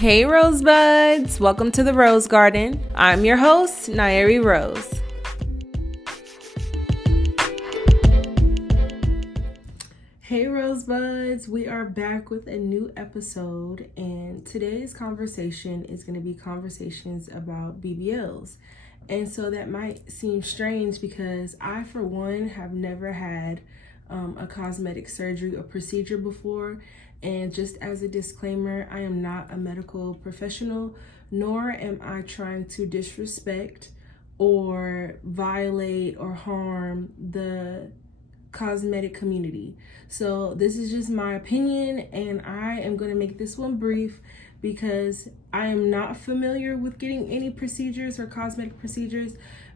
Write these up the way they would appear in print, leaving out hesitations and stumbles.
Hey Rosebuds, welcome to the Rose Garden. I'm your host, Nyeri Rose. Hey Rosebuds, we are back with a new episode, and today's conversation is going to be conversations about BBLs. And so that might seem strange because I, for one, have never had a cosmetic surgery or procedure before. And just as a disclaimer, I am not a medical professional, nor am I trying to disrespect or violate or harm the cosmetic community. So this is just my opinion, and I am going to make this one brief because I am not familiar with getting any procedures or cosmetic procedures,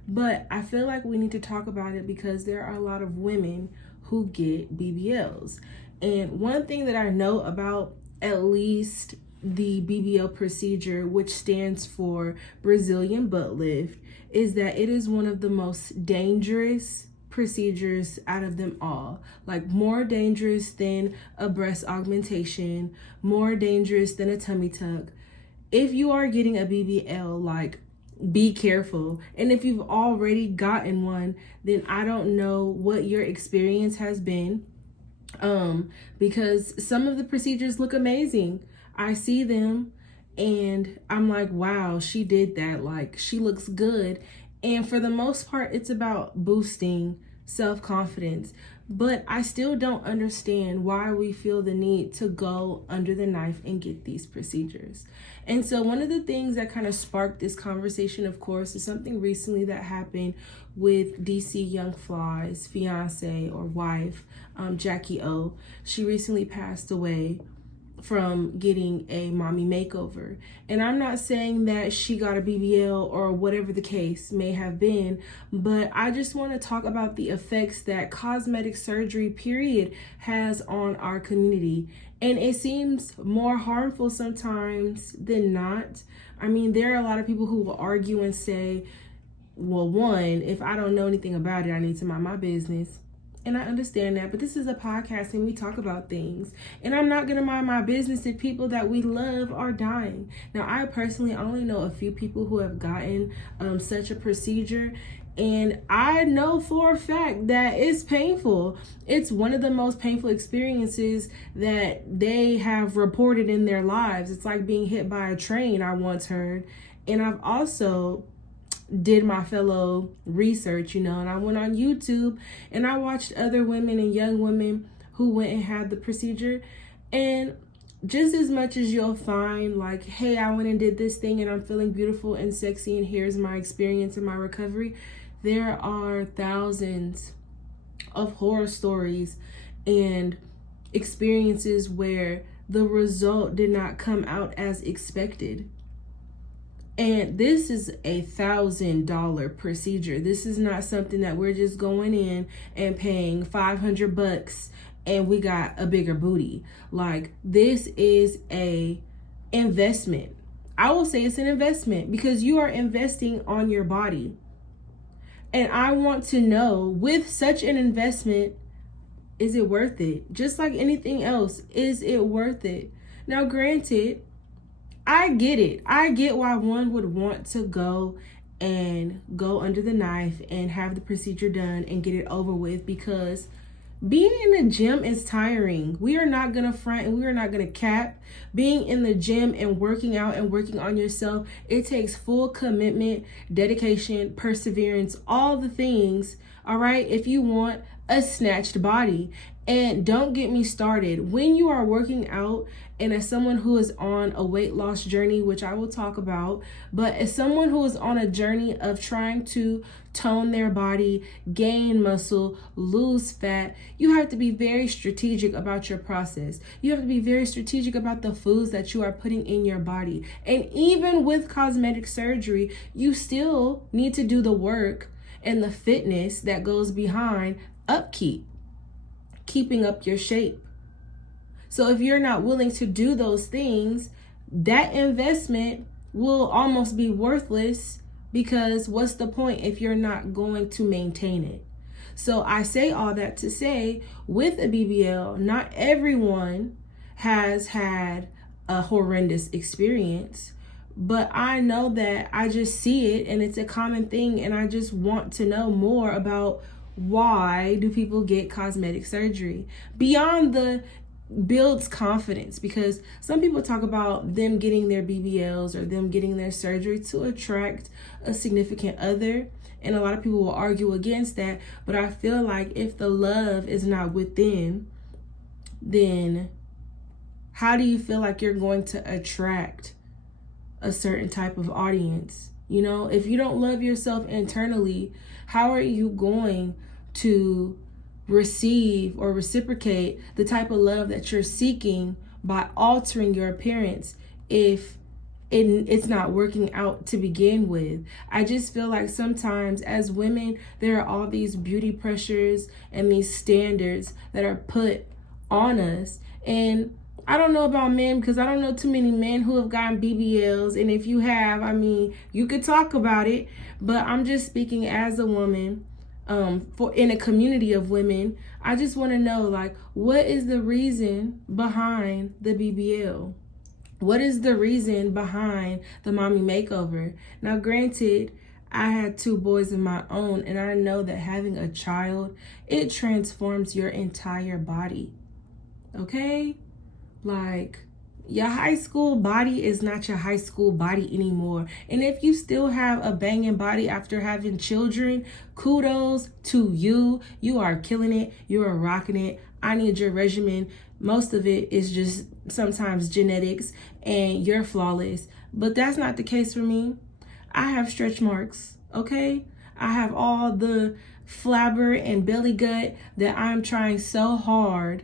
but I feel like we need to talk about it because there are a lot of women who get BBLs. And one thing that I know about at least the BBL procedure, which stands for Brazilian butt lift, is that it is one of the most dangerous procedures out of them all. Like more dangerous than a breast augmentation, more dangerous than a tummy tuck. If you are getting a BBL, like, be careful. And if you've already gotten one, then I don't know what your experience has been. Because some of the procedures look amazing. I see them and I'm like, wow, she did that. Like, she looks good. And for the most part, it's about boosting self-confidence. But I still don't understand why we feel the need to go under the knife and get these procedures. And so one of the things that kind of sparked this conversation, of course, is something recently that happened with DC Young Fly's fiance or wife, Jacky Oh. She recently passed away from getting a mommy makeover. And I'm not saying that she got a BBL or whatever the case may have been, but I just want to talk about the effects that cosmetic surgery, period, has on our community. And it seems more harmful sometimes than not. I mean, there are a lot of people who will argue and say, well, one, if I don't know anything about it, I need to mind my business. And I understand that, but this is a podcast and we talk about things. And I'm not going to mind my business if people that we love are dying. Now, I personally only know a few people who have gotten such a procedure. And I know for a fact that it's painful. It's one of the most painful experiences that they have reported in their lives. It's like being hit by a train, I once heard. And I've also did my fellow research, and I went on YouTube and I watched other women and young women who went and had the procedure. And just as much as you'll find like, hey, I went and did this thing and I'm feeling beautiful and sexy and here's my experience and my recovery, there are thousands of horror stories and experiences where the result did not come out as expected. And this is $1,000 procedure. This is not something that we're just going in and paying $500 and we got a bigger booty. Like, this is a investment. I will say it's an investment because you are investing on your body. And I want to know, with such an investment, is it worth it? Just like anything else, is it worth it? Now, granted, I get it. I get why one would want to go under the knife and have the procedure done and get it over with, because being in the gym is tiring. We are not going to front and we are not going to cap. Being in the gym and working out and working on yourself, it takes full commitment, dedication, perseverance, all the things, all right, if you want a snatched body. And don't get me started. When you are working out, and as someone who is on a weight loss journey, which I will talk about, but as someone who is on a journey of trying to tone their body, gain muscle, lose fat, you have to be very strategic about your process. You have to be very strategic about the foods that you are putting in your body. And even with cosmetic surgery, you still need to do the work and the fitness that goes behind upkeep, keeping up your shape. So if you're not willing to do those things, that investment will almost be worthless, because what's the point if you're not going to maintain it? So I say all that to say, with a BBL, not everyone has had a horrendous experience. But I know that I just see it and it's a common thing, and I just want to know more about why do people get cosmetic surgery beyond the builds confidence, because some people talk about them getting their BBLs or them getting their surgery to attract a significant other, and a lot of people will argue against that. But I feel like if the love is not within, then how do you feel like you're going to attract a certain type of audience? You know, if you don't love yourself internally, how are you going to receive or reciprocate the type of love that you're seeking by altering your appearance if it's not working out to begin with? I just feel like sometimes as women, there are all these beauty pressures and these standards that are put on us. And I don't know about men, because I don't know too many men who have gotten BBLs. And if you have, I mean, you could talk about it, but I'm just speaking as a woman. For in a community of women, I just want to know, like, what is the reason behind the BBL? What is the reason behind the mommy makeover? Now, granted, I had 2 boys of my own, and I know that having a child, it transforms your entire body. Okay? Like, your high school body is not your high school body anymore. And if you still have a banging body after having children, kudos to you. You are killing it. You are rocking it. I need your regimen. Most of it is just sometimes genetics, and you're flawless. But that's not the case for me. I have stretch marks, okay? I have all the flabber and belly gut that I'm trying so hard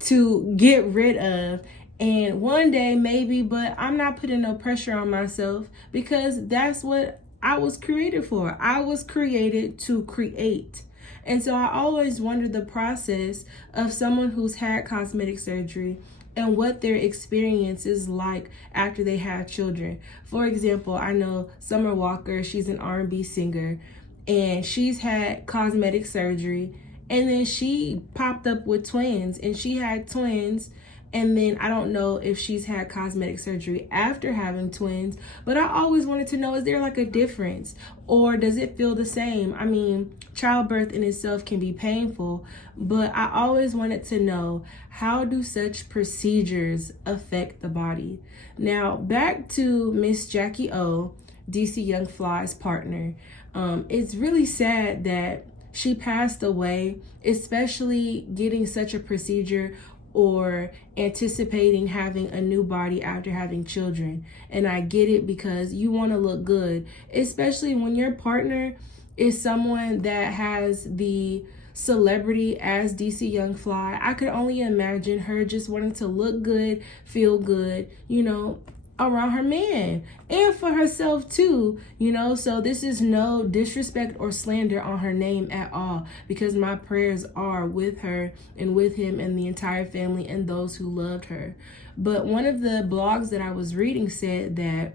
to get rid of. And one day maybe, but I'm not putting no pressure on myself, because that's what I was created for. I was created to create. And so I always wondered the process of someone who's had cosmetic surgery and what their experience is like after they have children. For example, I know Summer Walker, she's an R&B singer, and she's had cosmetic surgery, and then she popped up with twins, and she had twins. And then I don't know if she's had cosmetic surgery after having twins, but I always wanted to know, is there like a difference, or does it feel the same? I mean, childbirth in itself can be painful, but I always wanted to know, how do such procedures affect the body? Now, back to Miss Jacky Oh, DC Young Fly's partner. It's really sad that she passed away, especially getting such a procedure or anticipating having a new body after having children. And I get it, because you want to look good, especially when your partner is someone that has the celebrity as DC Young Fly. I could only imagine her just wanting to look good, feel good, you know, around her man, and for herself too, you know. So this is no disrespect or slander on her name at all, because my prayers are with her and with him and the entire family and those who loved her. But one of the blogs that I was reading said that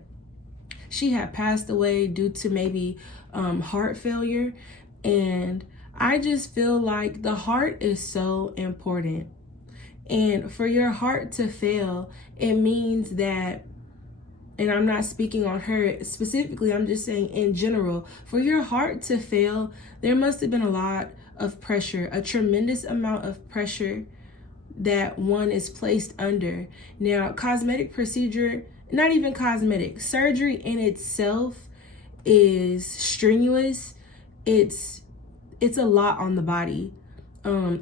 she had passed away due to maybe heart failure. And I just feel like the heart is so important, and for your heart to fail, it means that, and I'm not speaking on her specifically, I'm just saying in general, for your heart to fail, there must have been a lot of pressure, a tremendous amount of pressure that one is placed under. Now, cosmetic procedure, not even cosmetic, surgery in itself is strenuous. It's a lot on the body.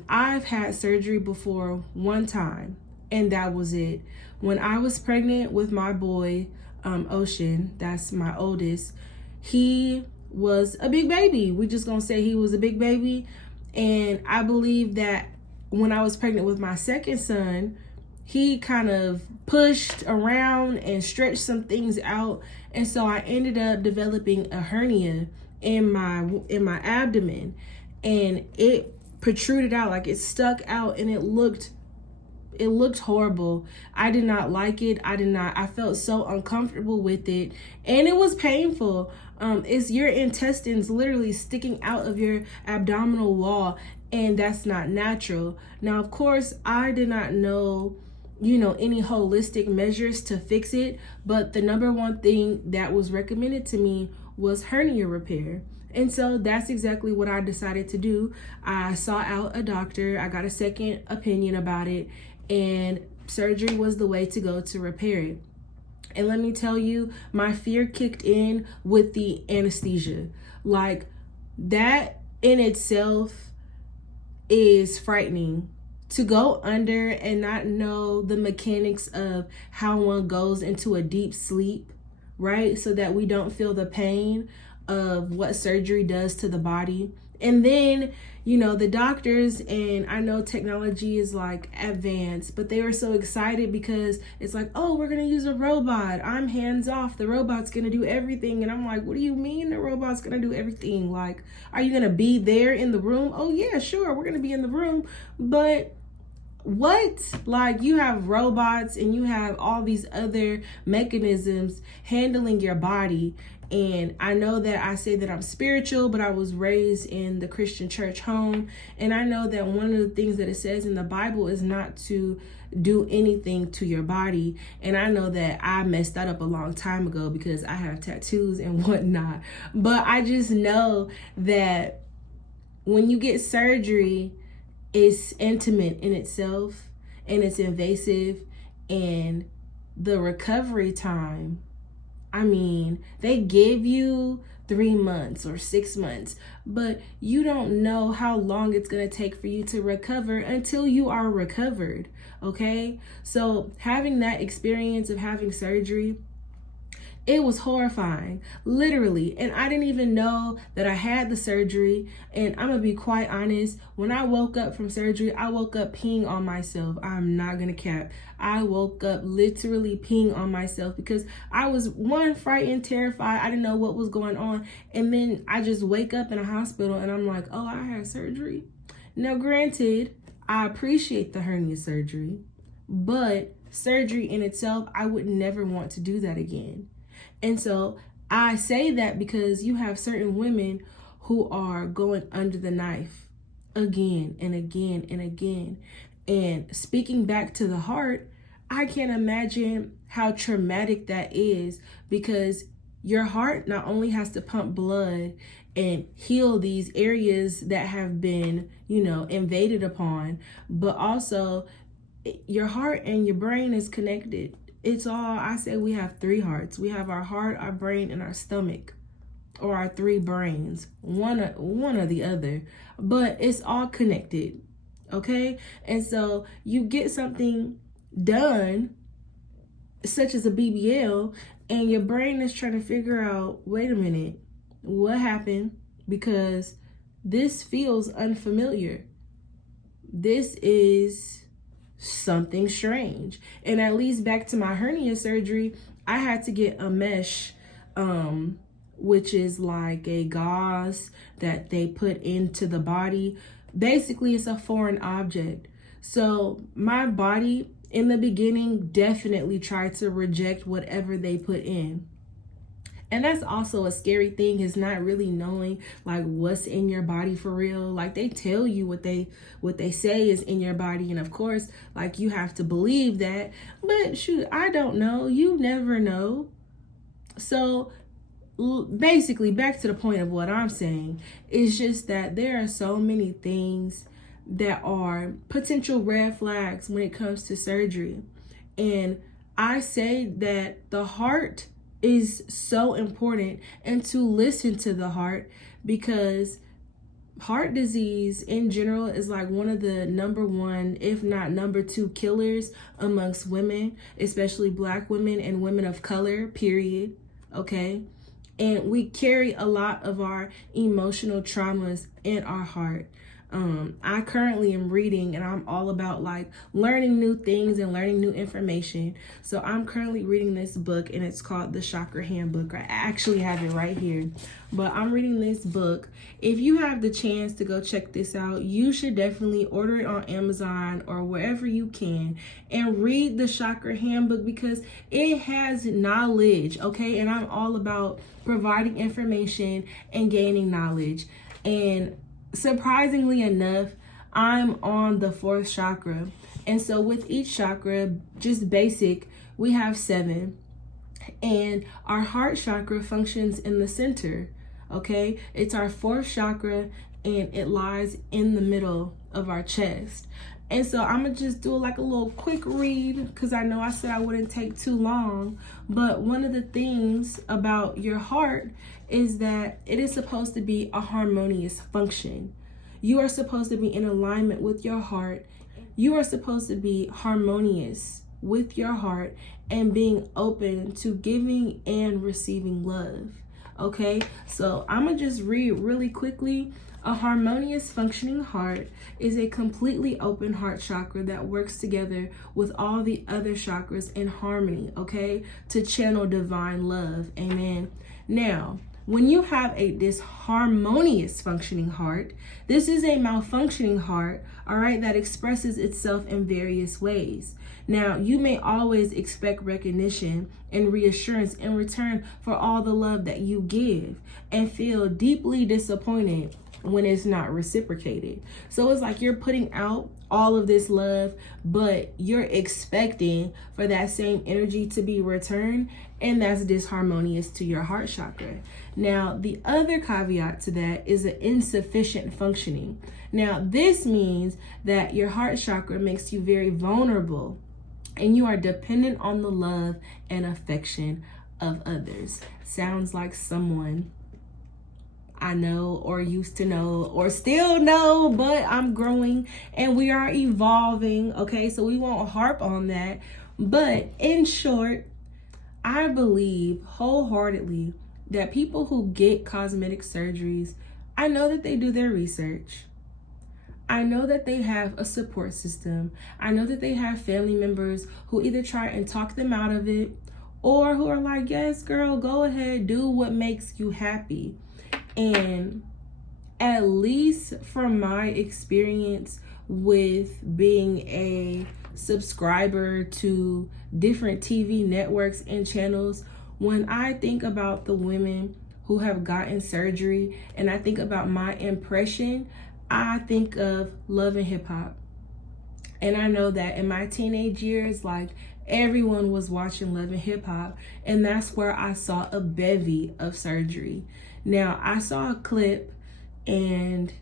I've had surgery before one time, and that was it. When I was pregnant with my boy, Ocean, that's my oldest, he was a big baby. We just gonna say he was a big baby. And I believe that when I was pregnant with my second son, he kind of pushed around and stretched some things out. And so I ended up developing a hernia in my abdomen, and it protruded out, like it stuck out, and it looked horrible. I did not like it. I felt so uncomfortable with it, and it was painful. It's your intestines literally sticking out of your abdominal wall, and that's not natural. Now, of course, I did not know any holistic measures to fix it, but the number one thing that was recommended to me was hernia repair. And so that's exactly what I decided to do. I sought out a doctor, I got a second opinion about it, and surgery was the way to go to repair it. And let me tell you, my fear kicked in with the anesthesia. Like, that in itself is frightening. To go under and not know the mechanics of how one goes into a deep sleep, right? So that we don't feel the pain of what surgery does to the body. And then, the doctors, and I know technology is like advanced, but they were so excited because it's like, oh, we're going to use a robot. I'm hands off. The robot's going to do everything. And I'm like, what do you mean the robot's going to do everything? Like, are you going to be there in the room? Oh, yeah, sure. We're going to be in the room. But what? Like, you have robots and you have all these other mechanisms handling your body. And I know that I say that I'm spiritual, but I was raised in the Christian church home. And I know that one of the things that it says in the Bible is not to do anything to your body. And I know that I messed that up a long time ago because I have tattoos and whatnot. But I just know that when you get surgery, it's intimate in itself and it's invasive, and the recovery time, I mean, they give you 3 months or 6 months, but you don't know how long it's going to take for you to recover until you are recovered. Okay. So having that experience of having surgery, it was horrifying, literally. And I didn't even know that I had the surgery. And I'm going to be quite honest. When I woke up from surgery, I woke up peeing on myself. I'm not going to cap. I woke up literally peeing on myself because I was, one, frightened, terrified. I didn't know what was going on. And then I just wake up in a hospital and I'm like, oh, I had surgery. Now, granted, I appreciate the hernia surgery, but surgery in itself, I would never want to do that again. And so I say that because you have certain women who are going under the knife again and again and again. And speaking back to the heart, I can't imagine how traumatic that is, because your heart not only has to pump blood and heal these areas that have been, invaded upon, but also your heart and your brain is connected. It's all, I say we have 3 hearts. We have our heart, our brain, and our stomach, or our 3 brains, one or the other, but it's all connected. Okay. And so you get something done, such as a BBL, and your brain is trying to figure out, wait a minute, what happened? Because this feels unfamiliar. This is something strange. And at least back to my hernia surgery, I had to get a mesh, which is like a gauze that they put into the body. Basically, it's a foreign object. So my body in the beginning definitely tried to reject whatever they put in. And that's also a scary thing, is not really knowing like what's in your body for real. Like, they tell you what they say is in your body, and of course, like, you have to believe that. But shoot, I don't know. You never know. So basically, back to the point of what I'm saying, is just that there are so many things that are potential red flags when it comes to surgery. And I say that the heart is so important, and to listen to the heart, because heart disease in general is like one of the number 1, if not number 2 killers amongst women, especially Black women and women of color, period. Okay. And we carry a lot of our emotional traumas in our heart. I currently am reading, and I'm all about like learning new things and learning new information. So I'm currently reading this book, and it's called The Chakra Handbook. I actually have it right here, but I'm reading this book. If you have the chance to go check this out, you should definitely order it on Amazon or wherever you can and read The Chakra Handbook, because it has knowledge. Okay. And I'm all about providing information and gaining knowledge. And surprisingly enough, I'm on the 4th chakra. And so with each chakra, just basic, we have 7. And our heart chakra functions in the center. Okay, it's our 4th chakra, and it lies in the middle of our chest. And so I'm gonna just do like a little quick read, because I know I said I wouldn't take too long. But one of the things about your heart is that it is supposed to be a harmonious function. You are supposed to be in alignment with your heart. You are supposed to be harmonious with your heart and being open to giving and receiving love. Okay, so I'm gonna just read really quickly. A harmonious functioning heart is a completely open heart chakra that works together with all the other chakras in harmony, okay, to channel divine love. Amen. Now, when you have a disharmonious functioning heart, this is a malfunctioning heart, all right, that expresses itself in various ways. Now, you may always expect recognition and reassurance in return for all the love that you give, and feel deeply disappointed when it's not reciprocated. So it's like you're putting out all of this love, but you're expecting for that same energy to be returned, and that's disharmonious to your heart chakra. Now, the other caveat to that is an insufficient functioning. Now, this means that your heart chakra makes you very vulnerable, and you are dependent on the love and affection of others. Sounds like someone I know, or used to know, or still know, but I'm growing and we are evolving. Okay, so we won't harp on that. But in short, I believe wholeheartedly that people who get cosmetic surgeries, I know that they do their research. I know that they have a support system. I know that they have family members who either try and talk them out of it, or who are like, yes, girl, go ahead, do what makes you happy. And at least from my experience with being a subscriber to different TV networks and channels, when I think about the women who have gotten surgery and I think about my impression, I think of love and hip hop. And I know that in my teenage years, like, everyone was watching love and hip hop, and that's where I saw a bevy of surgery. Now, I saw a clip, and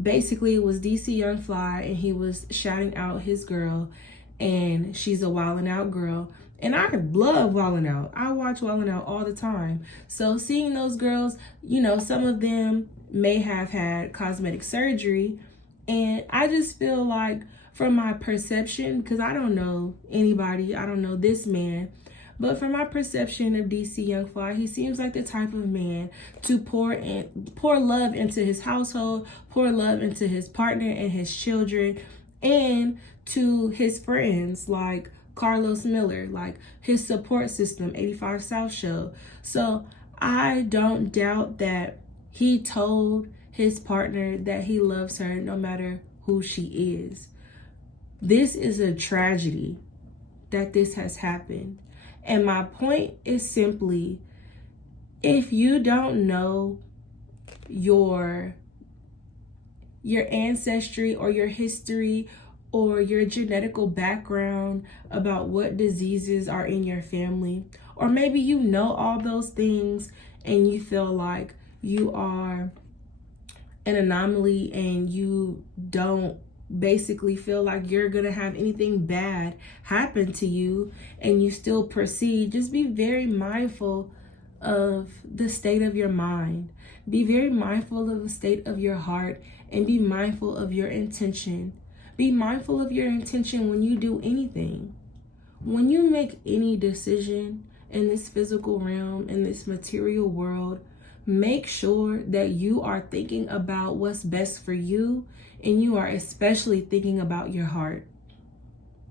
basically it was DC Young Fly, and he was shouting out his girl, and she's a Wildin' Out girl. And I love Wildin' Out. I watch Wildin' Out all the time. So seeing those girls, you know, some of them may have had cosmetic surgery, and I just feel like, from my perception, because I don't know anybody, I don't know this man, but from my perception of DC Young Fly, he seems like the type of man to pour love into his household, pour love into his partner and his children, and to his friends like Carlos Miller, like his support system, 85 South Show. So I don't doubt that he told his partner that he loves her no matter who she is. This is a tragedy that this has happened. And my point is simply, if you don't know your ancestry or your history or your genetical background about what diseases are in your family, or maybe you know all those things and you feel like you are an anomaly and you don't basically feel like you're gonna have anything bad happen to you and you still proceed, just be very mindful of the state of your mind. Be very mindful of the state of your heart, and be mindful of your intention. Be mindful of your intention when you do anything. When you make any decision in this physical realm, in this material world, make sure that you are thinking about what's best for you, and you are especially thinking about your heart.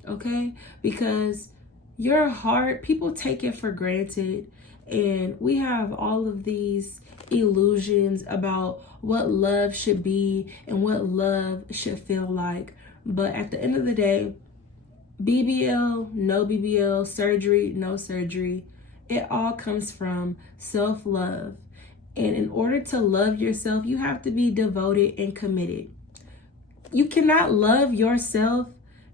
Okay? Because your heart, people take it for granted, and we have all of these illusions about what love should be and what love should feel like. But at the end of the day, BBL, no BBL, surgery, no surgery, it all comes from self-love. And in order to love yourself, you have to be devoted and committed. You cannot love yourself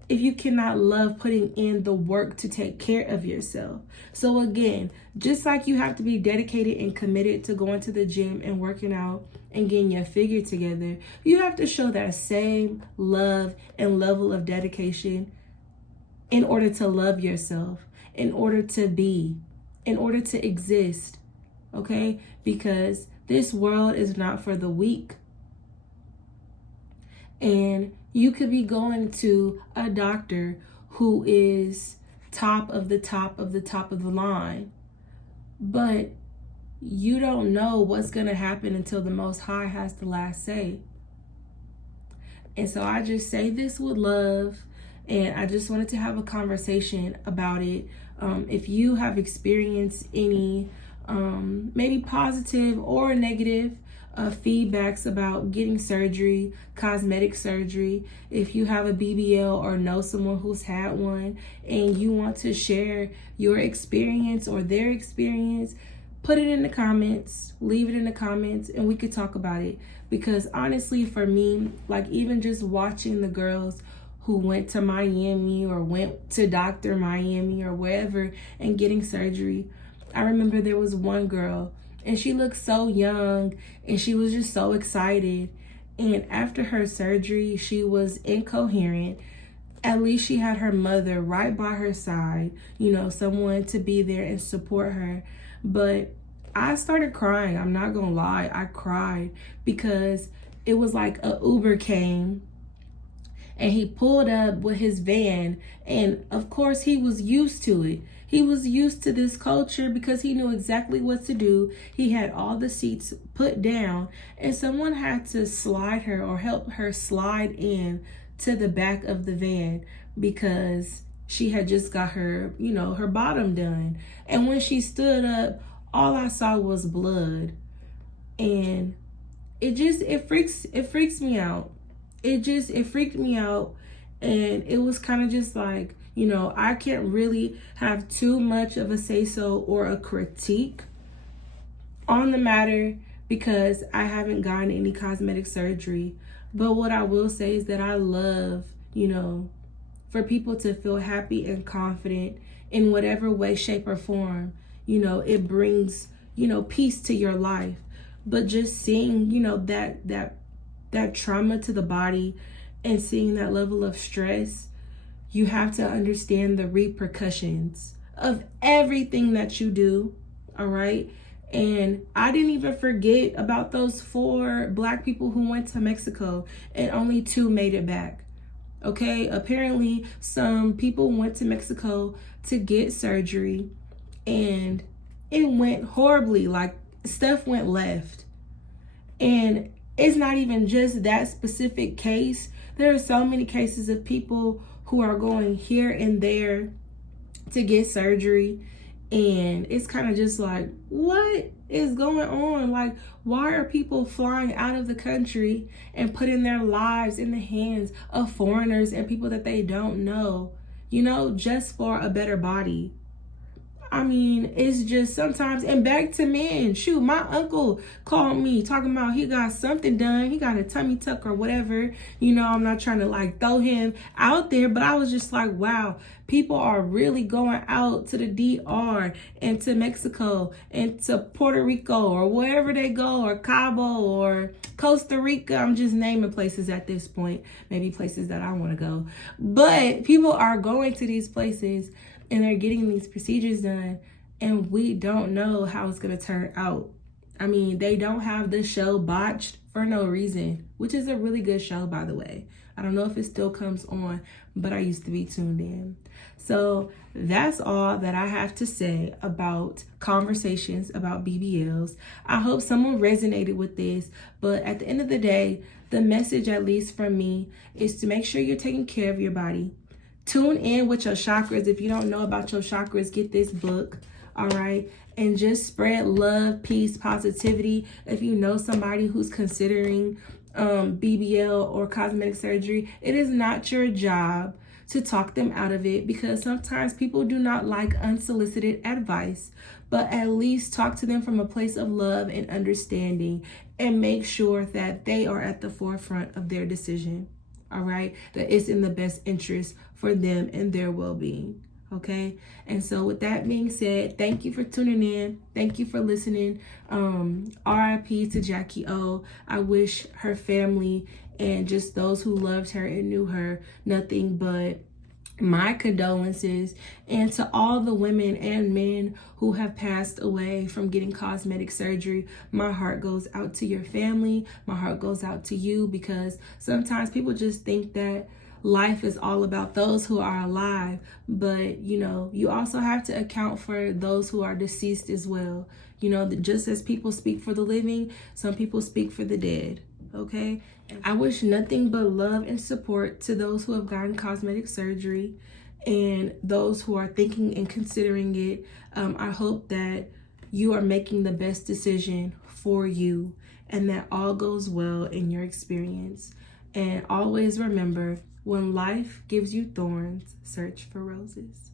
if you cannot love putting in the work to take care of yourself? So again, just like you have to be dedicated and committed to going to the gym and working out and getting your figure together, you have to show that same love and level of dedication in order to love yourself, in order to be, in order to exist, okay? Because this world is not for the weak. And you could be going to a doctor who is top of the top of the top of the line, but you don't know what's going to happen until the Most High has the last say. And so I just say this with love, and I just wanted to have a conversation about it. If you have experienced any maybe positive or negative feedbacks about getting surgery, cosmetic surgery, if you have a BBL or know someone who's had one and you want to share your experience or their experience, put it in the comments, leave it in the comments, and we could talk about it. Because honestly, for me, like even just watching the girls who went to Miami or went to Dr. Miami or wherever and getting surgery, I remember there was one girl and she looked so young and she was just so excited. And after her surgery, she was incoherent. At least she had her mother right by her side, you know, someone to be there and support her. But I started crying. I'm not gonna lie. I cried because it was like a Uber came and he pulled up with his van. And of course he was used to it. He was used to this culture because he knew exactly what to do. He had all the seats put down and someone had to slide her or help her slide in to the back of the van because she had just got her, you know, her bottom done. And when she stood up, all I saw was blood. And it freaks me out. It freaked me out. And it was kind of just like, you know, I can't really have too much of a say-so or a critique on the matter because I haven't gotten any cosmetic surgery. But what I will say is that I love, you know, for people to feel happy and confident in whatever way, shape, or form. You know, it brings, you know, peace to your life. But just seeing, you know, that trauma to the body and seeing that level of stress, you have to understand the repercussions of everything that you do, all right? And I didn't even forget about those 4 Black people who went to Mexico and only 2 made it back, okay? Apparently, some people went to Mexico to get surgery and it went horribly, like stuff went left. And it's not even just that specific case. There are so many cases of people who are going here and there to get surgery. And it's kind of just like, what is going on? Like, why are people flying out of the country and putting their lives in the hands of foreigners and people that they don't know, you know, just for a better body? I mean, it's just sometimes, and back to men. Shoot, my uncle called me talking about he got something done. He got a tummy tuck or whatever. You know, I'm not trying to like throw him out there, but I was just like, wow, people are really going out to the DR and to Mexico and to Puerto Rico or wherever they go, or Cabo or Costa Rica. I'm just naming places at this point, maybe places that I want to go. But people are going to these places and they're getting these procedures done, and we don't know how it's going to turn out. I mean, they don't have the show Botched for no reason, which is a really good show, by the way. I don't know if it still comes on, but I used to be tuned in. So that's all that I have to say about conversations about BBLs. I hope someone resonated with this, but at the end of the day, the message, at least from me, is to make sure you're taking care of your body. Tune in with your chakras. If you don't know about your chakras, get this book, all right? And just spread love, peace, positivity. If you know somebody who's considering BBL or cosmetic surgery, it is not your job to talk them out of it, because sometimes people do not like unsolicited advice. But at least talk to them from a place of love and understanding and make sure that they are at the forefront of their decision. all right? That it's in the best interest for them and their well-being, okay? And so with that being said, thank you for tuning in. Thank you for listening. RIP to Jacky Oh. I wish her family and just those who loved her and knew her nothing but my condolences. And to all the women and men who have passed away from getting cosmetic surgery, my heart goes out to your family. My heart goes out to you, because sometimes people just think that life is all about those who are alive, but you know, you also have to account for those who are deceased as well. You know, just as people speak for the living, some people speak for the dead, okay? I wish nothing but love and support to those who have gotten cosmetic surgery and those who are thinking and considering it. I hope that you are making the best decision for you and that all goes well in your experience. And always remember, when life gives you thorns, search for roses.